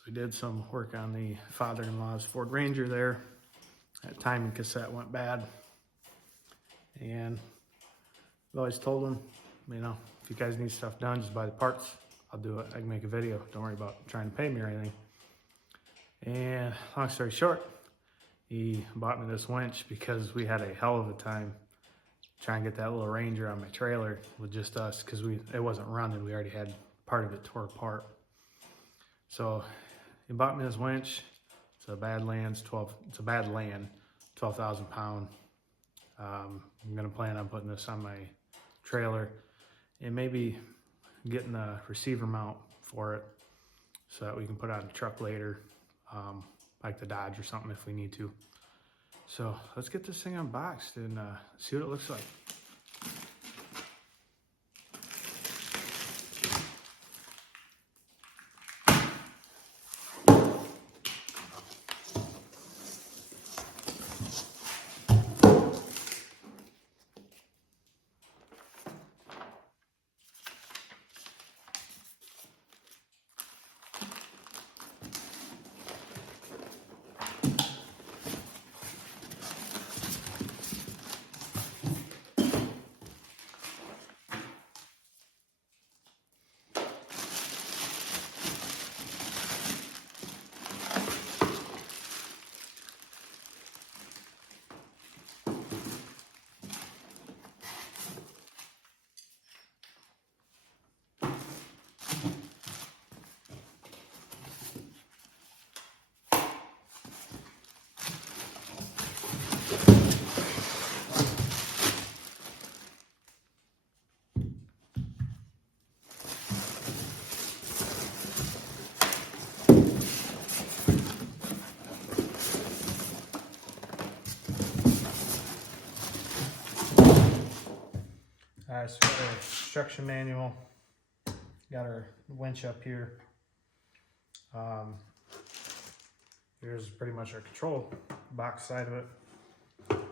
So we did some work on the father-in-law's Ford Ranger there. That timing cassette went bad. And I've always told him, you know, if you guys need stuff done, just buy the parts. I'll do it. I can make a video. Don't worry about trying to pay me or anything. And long story short, he bought me this winch because we had a hell of a time trying to get that little Ranger on my trailer with just us, because it wasn't running. We already had part of it tore apart. So he bought me this winch. It's a Badland, 12,000 pound. I'm gonna plan on putting this on my trailer and maybe getting a receiver mount for it so that we can put it on the truck later, like the Dodge or something if we need to. So let's get this thing unboxed and see what it looks like. Alright, so we got our instruction manual, got our winch up here. Here's pretty much our control box side of it.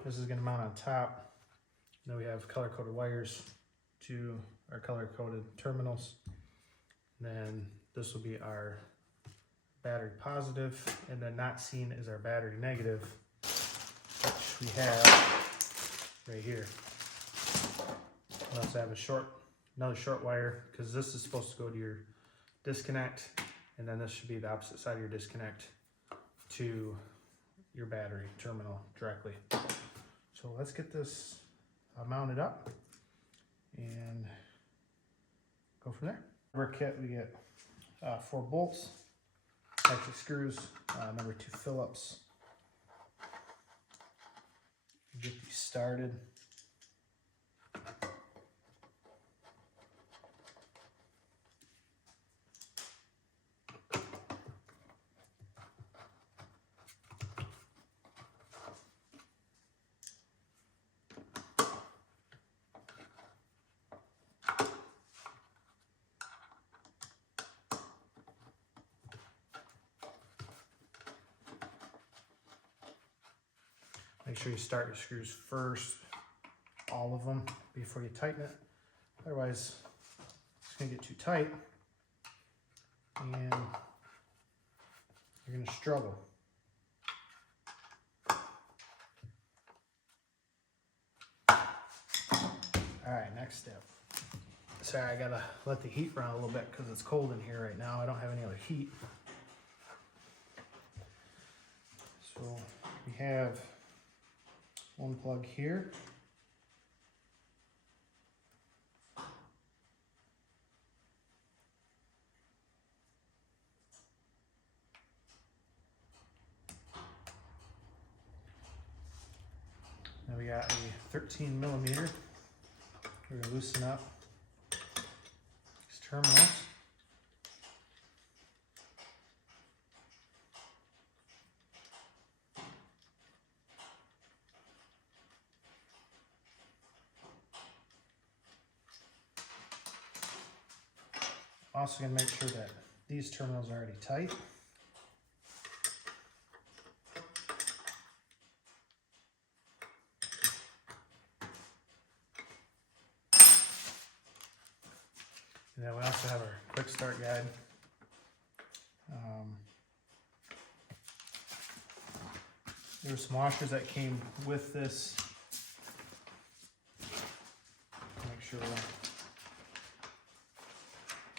This is going to mount on top. Then we have color-coded wires to our color-coded terminals. And then this will be our battery positive, and then not seen is our battery negative, which we have right here. We also have another short wire, because this is supposed to go to your disconnect, and then this should be the opposite side of your disconnect to your battery terminal directly. So let's get this mounted up and go from there. For our kit, we get 4 bolts, 6 screws, number 2 Phillips. Get these started. Make sure you start your screws first, all of them, before you tighten it. Otherwise, it's going to get too tight and you're going to struggle. Alright, next step. Sorry, I gotta let the heat run a little bit because it's cold in here right now. I don't have any other heat. So we have one plug here. Now we got a 13 millimeter. We're gonna loosen up these terminals. Also gonna make sure that these terminals are already tight. And then we also have our quick start guide. There were some washers that came with this. Make sure we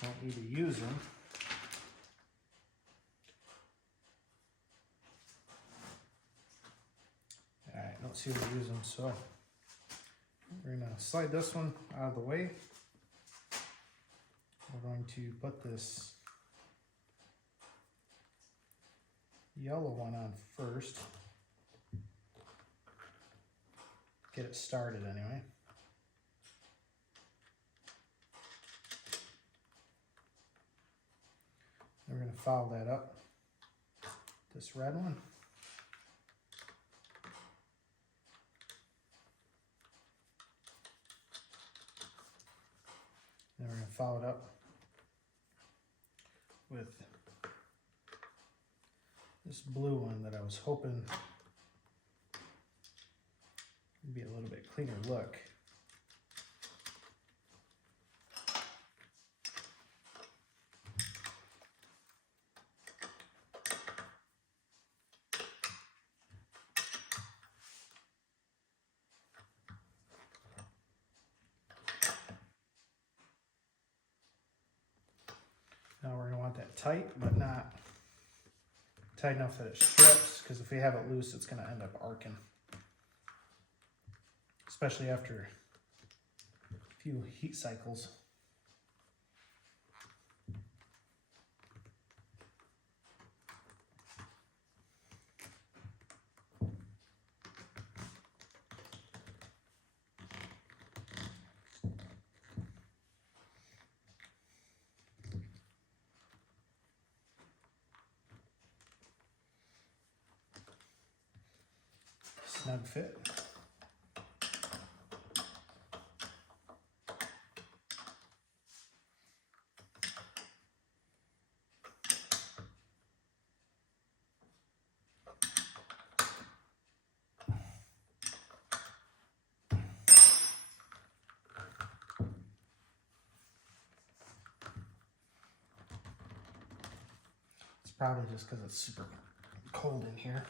don't need to use them. Alright, don't see where to use them, so we're going to slide this one out of the way. We're going to put this yellow one on first. Get it started anyway. Then we're going to follow that up. This red one. Then we're going to follow it up with this blue one that I was hoping would be a little bit cleaner look. Now we're going to want that tight, but not tight enough that it strips, because if we have it loose, it's going to end up arcing. Especially after a few heat cycles. Snug fit. It's probably just because it's super cold in here.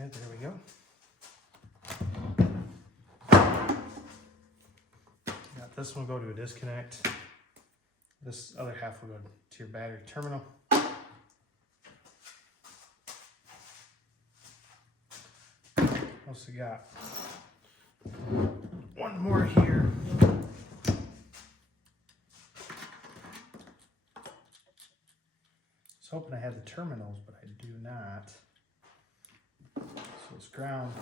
Right, there we go. Got this one go to a disconnect. This other half will go to your battery terminal. Also got one more here. I was hoping I had the terminals, but I do not. So it's ground.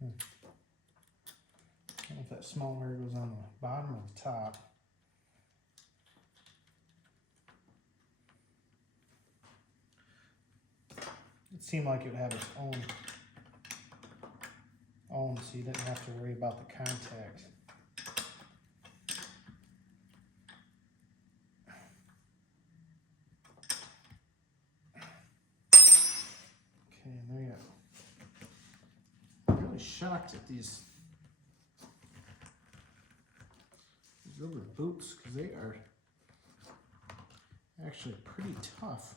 I don't know if that small wire goes on the bottom or the top. It seemed like it would have its own own, so you didn't have to worry about the contact. Okay, and there you go. I'm really shocked at these rubber boots, because they are actually pretty tough.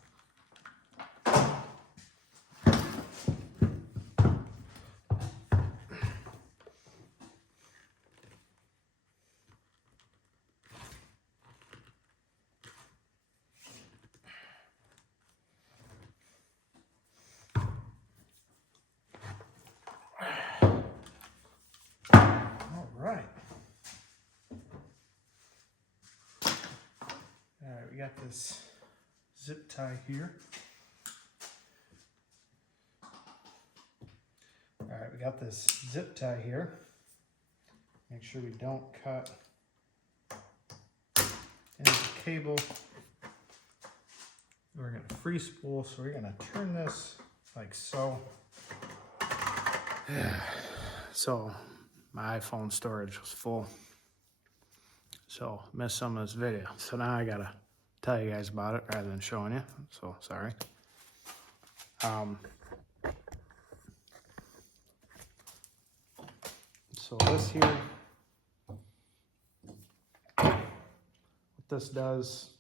Alright, we got this zip tie here. Alright, we got this zip tie here. Make sure we don't cut into the cable. We're going to free spool, so we're going to turn this like so. So my iPhone storage was full, so missed some of this video. So now I gotta tell you guys about it rather than showing you. So sorry. So this here, what this does,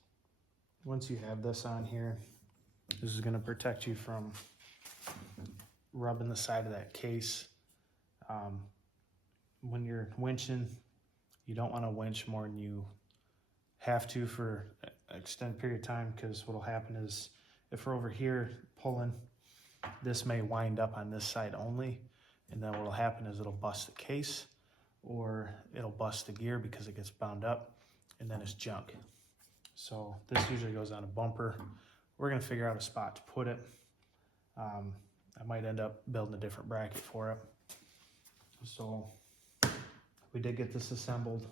once you have this on here, this is gonna protect you from rubbing the side of that case. When you're winching, you don't want to winch more than you have to for an extended period of time, because what will happen is if we're over here pulling, this may wind up on this side only, and then what will happen is it'll bust the case, or it'll bust the gear because it gets bound up, and then it's junk. So this usually goes on a bumper. We're going to figure out a spot to put it. I might end up building a different bracket for it. So we did get this assembled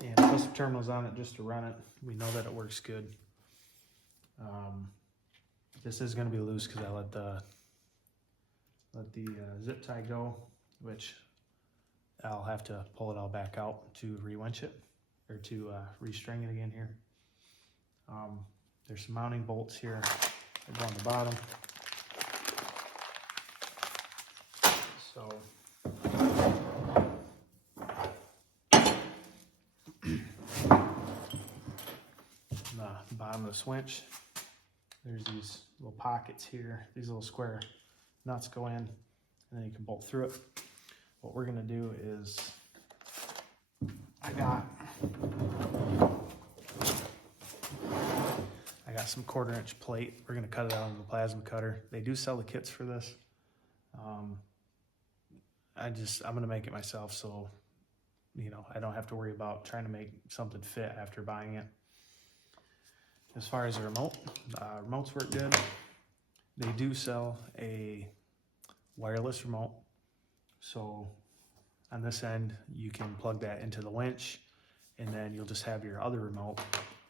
and put some terminals on it just to run it. We know that it works good. This is going to be loose because I let the zip tie go, which I'll have to pull it all back out to re-winch it, or to restring it again here. There's some mounting bolts here that go on the bottom. So the bottom of the winch, there's these little pockets here. These little square nuts go in, and then you can bolt through it. What we're gonna do is, I got some 1/4-inch plate. We're gonna cut it out on the plasma cutter. They do sell the kits for this. I'm gonna make it myself, so I don't have to worry about trying to make something fit after buying it. As far as the remote, remotes work good. They do sell a wireless remote, so on this end you can plug that into the winch, and then you'll just have your other remote,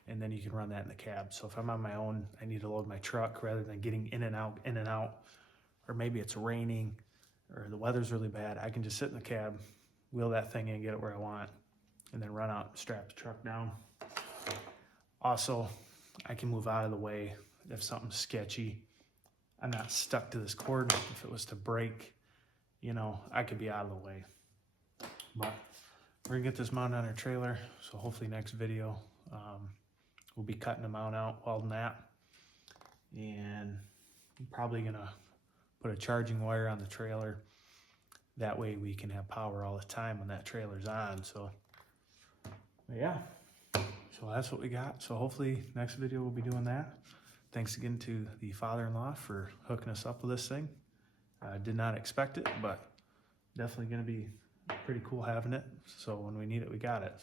and then you can run that in the cab. So if I'm on my own, I need to load my truck, rather than getting in and out, or maybe it's raining or the weather's really bad, I can just sit in the cab, wheel that thing in, get it where I want, and then run out and strap the truck down. Also, I can move out of the way if something's sketchy. I'm not stuck to this cord. If it was to break, I could be out of the way. But we're gonna get this mounted on our trailer, so hopefully next video we'll be cutting the mount out, welding that, and I'm probably gonna put a charging wire on the trailer. That way we can have power all the time when that trailer's on. So yeah, so that's what we got. So hopefully next video we'll be doing that. Thanks again to the father-in-law for hooking us up with this thing. I did not expect it, but definitely gonna be pretty cool having it. So when we need it, we got it.